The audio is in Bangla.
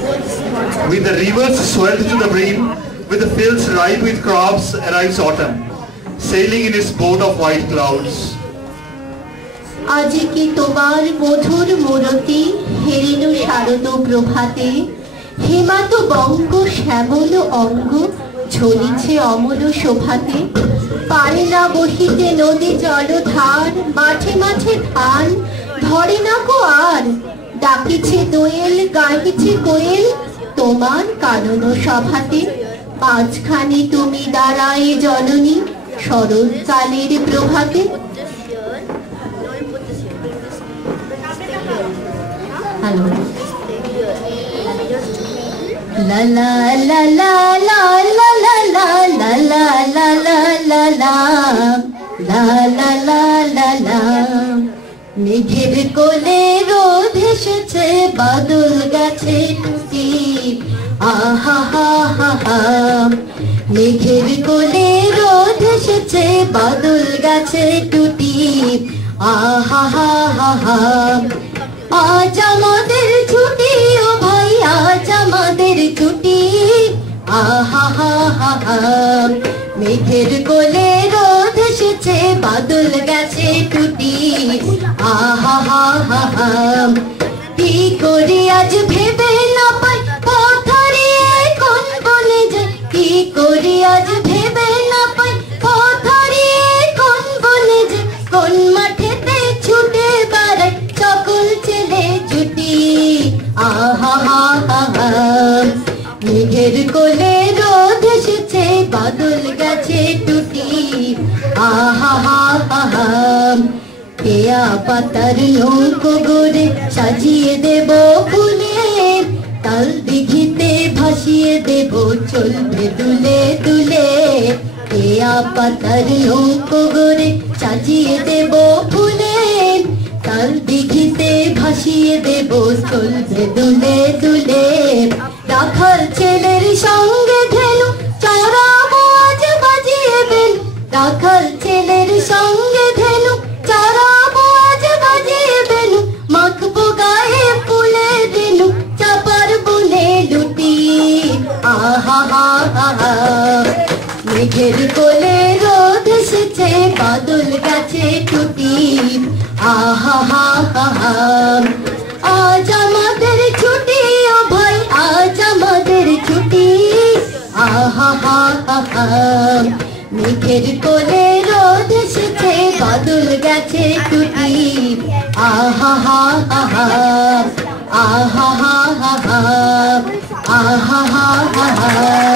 With the rivers swelled to the brim, with the fields ripe with crops, arrives autumn, sailing in its boat of white clouds. আজি কি তোমার মধুর মূরতি হেরিনু শারদ প্রভাতে, হেমাত বঙ্গ শ্যামল অঙ্গ ঝলিছে অমল শোভাতে। পারে না বহিতে নদী জলধার, মাঠে মাঠে ধান ধরে না কো আর। ডাকিছে দোয়েল গাহিছে কোয়েল তোমার কানন সভাতে। মাঝখানে তুমি দাঁড়ায় জননী শরৎকালের প্রভাতে। Hello. La la la la la la la la la la la la la la la la la la la মেঘের কোলে রোদ এসেছে বাদল গাছে টুটি আহা হা হা হা। মেঘের কোলে রোদ এসেছে বাদল গাছে টুটি আহা হা হা হা। আজ আমাদের ছুটি ও ভাই আজ আমাদের ছুটি আহা হা হা হা। মেঘের কোলে রোদ এসেছে বাদল গেছে টুটি আহা হা হা হা। কি করি আজ ভেবে না পাই পথ হারিয়ে কোন বনে যাই। কি করি আজ ভেবে না পাই পথ হারিয়ে কোন বনে যাই। কোন মাঠেতে ছুটে বেড়াই সকল ছেলে ছুটি আহা হা হা হা। মেঘের কোলে রোদ এসেছে বাদল গেছে টুটি আহা হা হা হা। কেয়া পাতার নৌকো গড়ে সাজিয়ে দেব ফুলে, তাল দিঘিতে ভাসিয়ে দেব চলবে দুলে দুলে। কেয়া পাতার নৌকো গড়ে সাজিয়ে দেব ফুলে, তাল দিঘিতে ভাসিয়ে দেব চলবে দুলে দুলে। রাখাল ছেলের সঙ্গে ধেনু চড়াবো আজ বাজিয়ে বেল। রাখাল ছেলের সঙ্গে ধেনু চড়াবো আজ বাজিয়ে বেল। মাখবো গায়ে ফুলে দিনু চাপার বুনে লুটি আহা হা হা হা। মেঘের কোলে রোদ এসেছে বাদল গেছে টুটি আহা হা হা হা। আজ আমাদের ছুটি ও ভাই আজ আমাদের ছুটি আহা হা হা হা। মেঘের কোলে রোদ এসেছে বাদল গেছে টুটি আহা হা হা হা। আহা হা হা হা আহা হা হা হা।